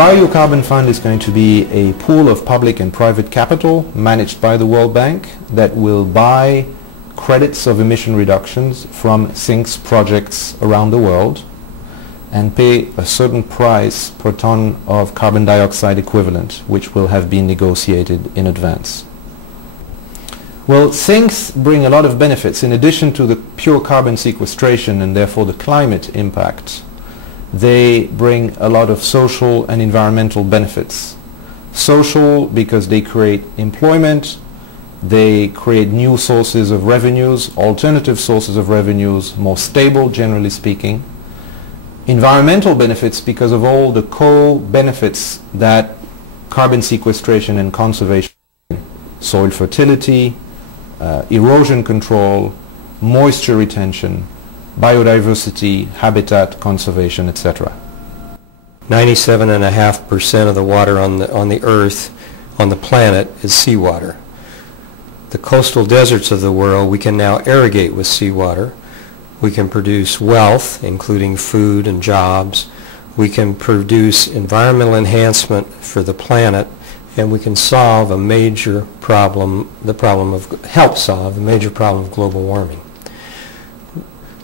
Biocarbon Fund is going to be a pool of public and private capital managed by the World Bank that will buy credits of emission reductions from sinks projects around the world and pay a certain price per ton of carbon dioxide equivalent, which will have been negotiated in advance. Well, sinks bring a lot of benefits. In addition to the pure carbon sequestration and therefore the climate impact, they bring a lot of social and environmental benefits. Social because they create employment, they create new sources of revenues, alternative sources of revenues, more stable generally speaking. Environmental benefits because of all the co-benefits that carbon sequestration and conservation, soil fertility, erosion control, moisture retention, biodiversity, habitat conservation, etc. 97.5% of the water on the earth, on the planet, is seawater. The coastal deserts of the world we can now irrigate with seawater. We can produce wealth, including food and jobs. We can produce environmental enhancement for the planet, and we can solve a major problem, help solve a major problem of global warming.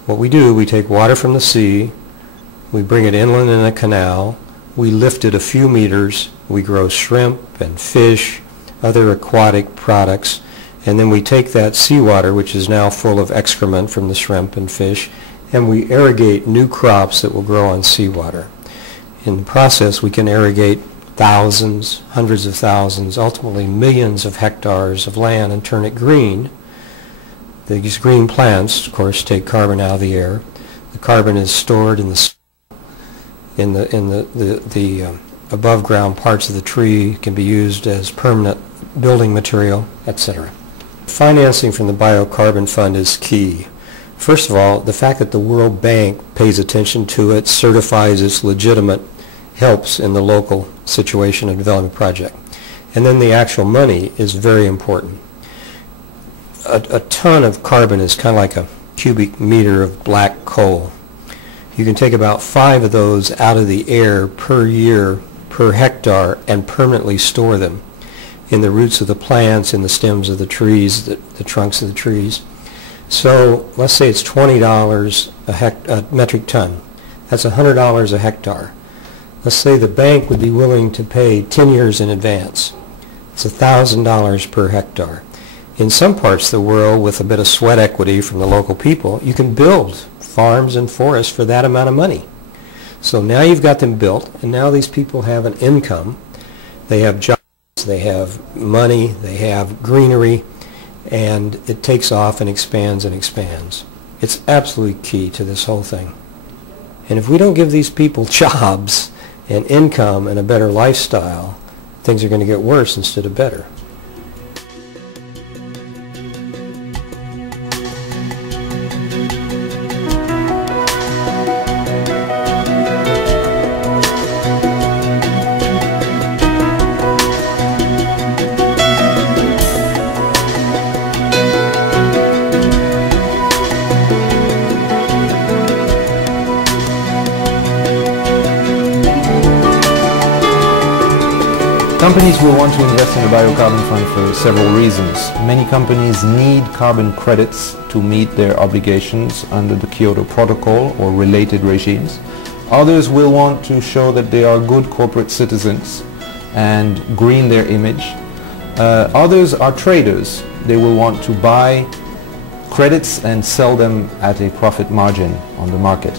What we do, we take water from the sea, we bring it inland in a canal, we lift it a few meters, we grow shrimp and fish, other aquatic products, and then we take that seawater, which is now full of excrement from the shrimp and fish, and we irrigate new crops that will grow on seawater. In the process, we can irrigate thousands, hundreds of thousands, ultimately millions of hectares of land and turn it green. These green plants, of course, take carbon out of the air. The carbon is stored in the above ground parts of the tree, can be used as permanent building material, etc. Financing from the Biocarbon Fund is key. First of all, the fact that the World Bank pays attention to it, certifies it's legitimate, helps in the local situation of development project. And then the actual money is very important. A ton of carbon is kind of like a cubic meter of black coal. You can take about 5 of those out of the air per year, per hectare, and permanently store them in the roots of the plants, in the stems of the trees, the trunks of the trees. So let's say it's $20 a metric ton. That's $100 a hectare. Let's say the bank would be willing to pay 10 years in advance. It's $1,000 per hectare. In some parts of the world, with a bit of sweat equity from the local people, you can build farms and forests for that amount of money. So now you've got them built, and now these people have an income. They have jobs. They have money, they have greenery, and it takes off and expands and expands. It's absolutely key to this whole thing. And if we don't give these people jobs and income and a better lifestyle, things are going to get worse instead of better. Companies will want to invest in the Biocarbon Fund for several reasons. Many companies need carbon credits to meet their obligations under the Kyoto Protocol or related regimes. Others will want to show that they are good corporate citizens and green their image. Others are traders. They will want to buy credits and sell them at a profit margin on the market.